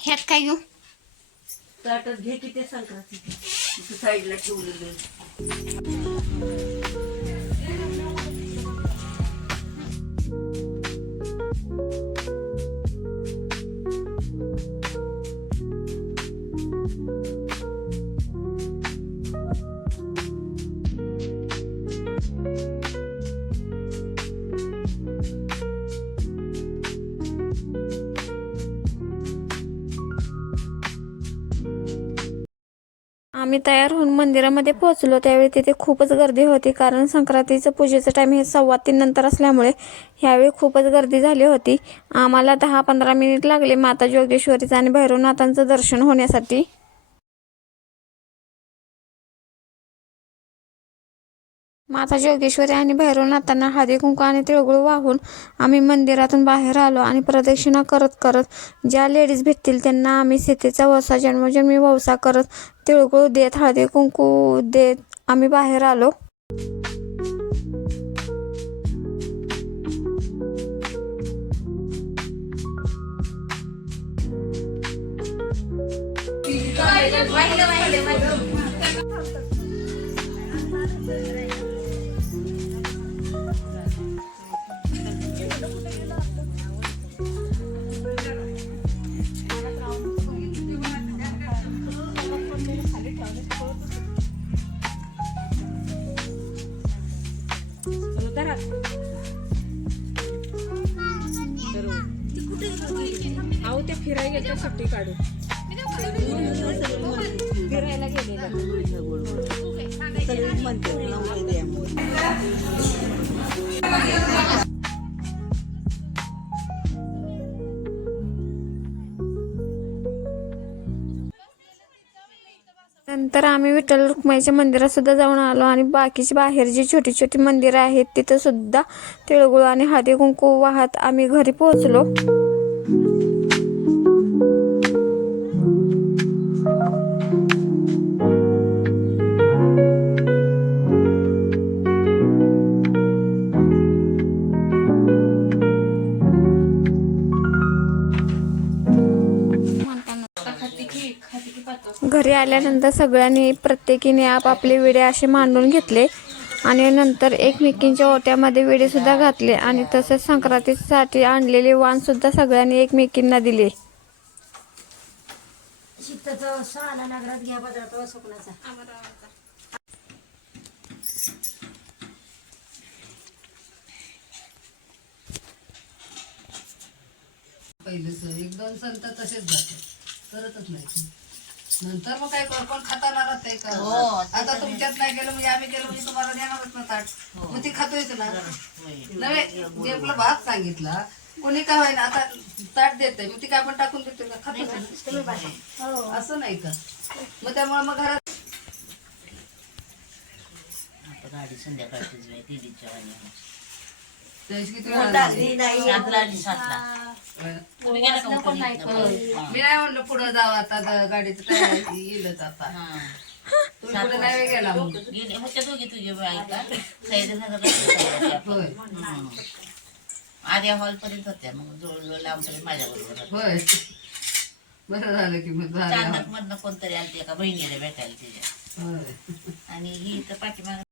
ह्यात काय घेऊ? ताटात घे की ते संक्रांती साईडला ठेवलेली आम्ही तयार होऊन मंदिरामध्ये पोहोचलो त्यावेळी तिथे खूपच गर्दी होती. कारण संक्रांतीचं पूजेचं टाईम हे सव्वा तीन नंतर असल्यामुळे ह्यावेळी खूपच गर्दी झाली होती. आम्हाला दहा पंधरा मिनिट लागले माता जोगेश्वरीचं आणि भैरवनाथांचं दर्शन होण्यासाठी. माता जोगेश्वरी आणि भैरवनाथांना हळदी कुंकू आणि तिळगुळ वाहून आम्ही मंदिरातून बाहेर आलो आणि प्रदक्षिणा करत करत ज्या लेडीज भेटतील त्यांना आम्ही सीतेचा वसा जन्मजन्मी वसा करत तिळगुळ देत हळदी कुंकू देत आम्ही बाहेर आलो. अहो ते फिरायला गेल्या सुट्टी काढून फिरायला गेलेला. सगळे म्हणते नंतर आम्ही विठ्ठल रुक्माईच्या मंदिरातसुद्धा जाऊन आलो आणि बाकीची बाहेर जी छोटी छोटी मंदिरं आहेत तिथंसुद्धा तिळगुळ आणि हळदी कुंकू वाहत आम्ही घरी पोहोचलो. घरी आल्यानंतर सगळ्यांनी प्रत्येकीने आपापले विडे असे मांडून घेतले आणि नंतर एकमेकींच्या ओट्यामध्ये विडेसुद्धा घातले आणि तसेच संक्रांतीसाठी आणलेले वाणसुद्धा सगळ्यांनी एकमेकींना दिले. पहिलेच एक दोन संत तसेच जाते. करतच नाही नंतर मग काय कोण खाता आहे का? आता तुमच्यात नाही गेलं म्हणजे आम्ही गेलो म्हणजे तुम्हाला देणारच ना ताट. मग ती खातोयच ना. नव्हे जे आपला भात सांगितला कोणी काय व्हायला आता ताट देत मग ती काय आपण टाकून देतो का? खातो असं नाही का? मग त्यामुळे मग घरात गाडी संध्याकाळचीच बाई दीदीच्या वाणी सातला सातला तुम्ही गेला का कंपनीत? मी नाही म्हणलं पुढं जावं आता गाडीचं टायर येईलच आता हा. तुम्ही पुढे नाही गेला मग गेले होत्या दोघी तुझे बायका सैद होय आद्या हॉल पर्यंत होत्या मग जवळजवळ लांबपर्यंत माझ्या बरोबर होय बरं झालं की मग झालं चांदक मधनं कोणतरी आलती एका बहिणीला भेटायला तिच्या होय आणि ही तर पाठीमाग